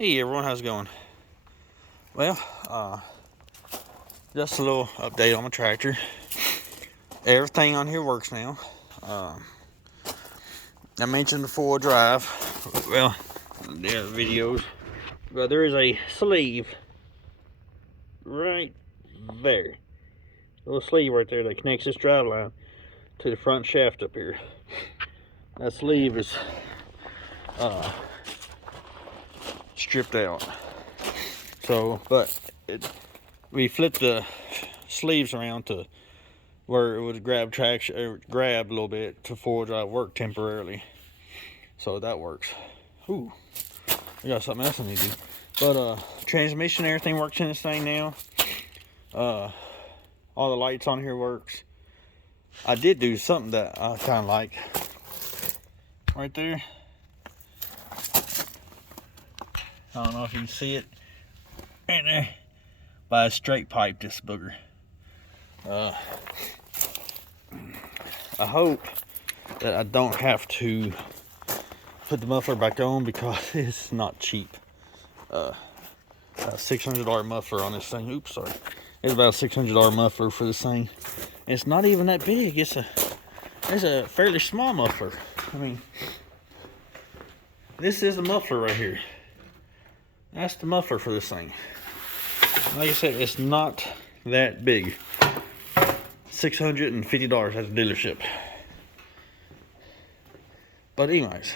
Hey everyone, how's it going? Well, just a little update on my tractor. Everything on here works now. I mentioned the 4-wheel drive. Well, there are videos, but there is a sleeve right there. A little sleeve right there that connects this drive line to the front shaft up here. That sleeve is stripped out. So, but we flipped the sleeves around to where it would grab traction, or grab a little bit to 4-wheel drive work temporarily. So that works. Ooh, I got something else I need to do. But transmission, everything works in this thing now. All the lights on here works. I did do something that I kind of like. Right there. I don't know if you can see it. Right there. But I straight piped this booger. I hope that I don't have to put the muffler back on because it's not cheap. A $600 muffler on this thing. Oops, sorry. It's about a $600 muffler for this thing. It's not even that big. It's a fairly small muffler. I mean, this is a muffler right here. That's the muffler for this thing. Like I said, it's not that big. $650 at the dealership. But anyways,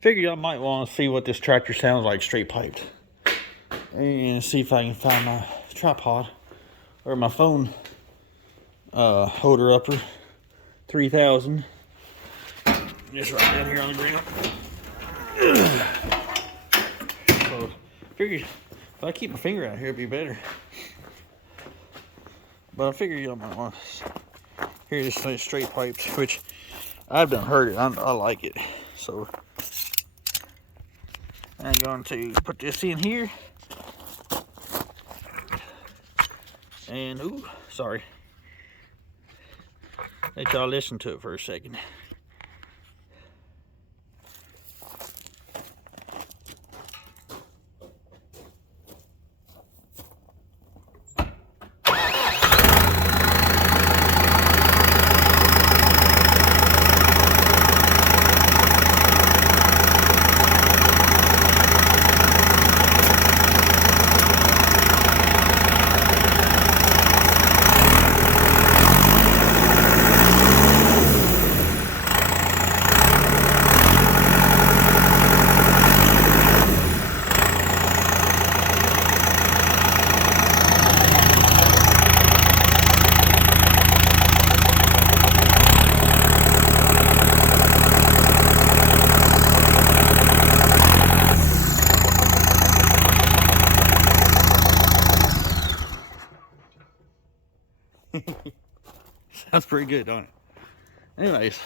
figure y'all might want to see what this tractor sounds like straight piped, and see if I can find my tripod or my phone holder upper 3000. Just right down here on the ground. So figure if I keep my finger out here, it'd be better. But I figure y'all might want to hear this thing straight piped, which I've done heard it. I like it. So I'm going to put this in here. And ooh, sorry. Let y'all listen to it for a second. Sounds pretty good, don't it? Anyways,